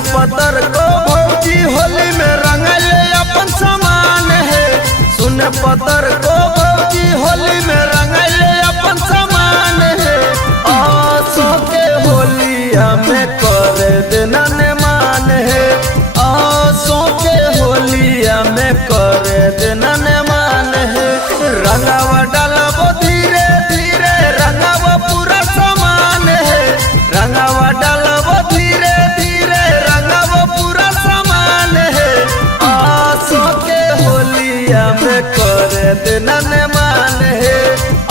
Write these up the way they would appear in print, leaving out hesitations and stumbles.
पतर को भौजी होली में रंगल अपन समान है। सुन पतर को भौजी होली में रंगल अपन समान है। आसो के होलिया में कर देना ने मान है। आसो के होलिया में कर देना ने मान है। रंगावा डालबो धीरे धीरे रंगावा पूरा समान है। रंगावा डालबो धीरे धीरे रंगावा पूरा समान है। आसो के होलिया में कर देना ने मान है।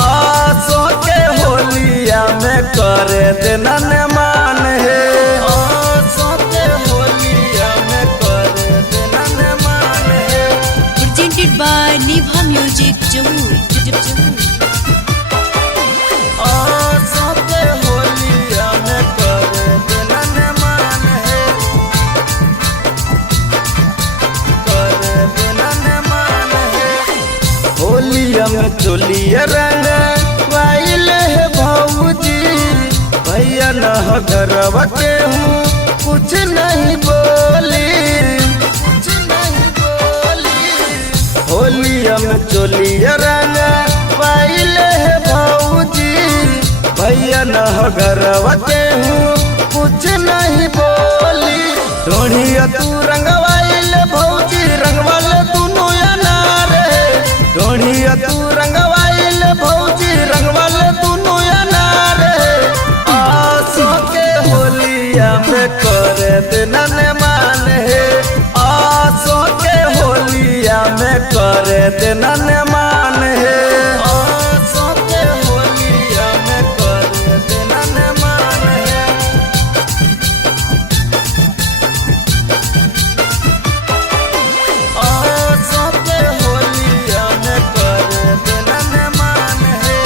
आसो के होलिया में कर देना ने मान है। आसो के होलिया में कर देना ने मान है। Presented by Niva Music, Jammu. आसो के होलिया में कर देना ने मान है। कर देना ने मान है। होलिया में चोलिया रंग वाइल है भौजी। भैया न घरवा के हूँ कुछ नहीं बोली। कुछ नहीं बोली। होलिया में चोलिया रंग वाइल है भौजी। भैया न घरवा के हूँ कुछ नहीं बोली। ढोढ़िया तू रंगवाइल भौजी रंगवाल तू अनार है। ढोढ़िया तू रंगवाइल भौजी रंगवाल तू अनार है। आसो के होलिया में कर देना ने मान है। आसो के होलिया में कर देना ने मान है। आसो के होलिया में कर देना ने मान है। आसो के होलिया में कर देना ने मान है।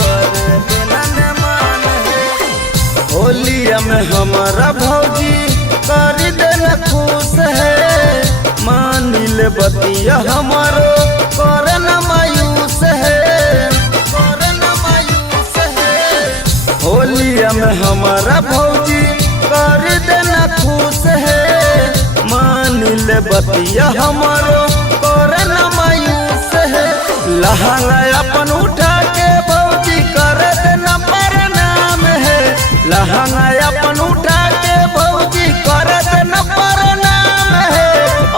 कर देना ने मान है। होलिया में हमारा भौजी कर देना खुश है। मानिल बतिया हमारो कर न मायूस है। कर न मायूस है। होलिया में हमारा भौजी कर देना खुश है। मानिल बतिया हमारो कर न मायूस है। लहंगा अपन उठा के भौजी कर देना प्रणाम है। लहंगा अपन उठा के भौजी कर देना प्रणाम है।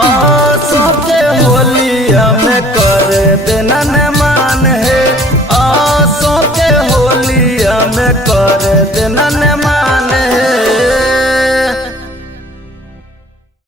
आसो के होलिया में कर देना ने मान है। आसो के होलिया में कर देना ने मान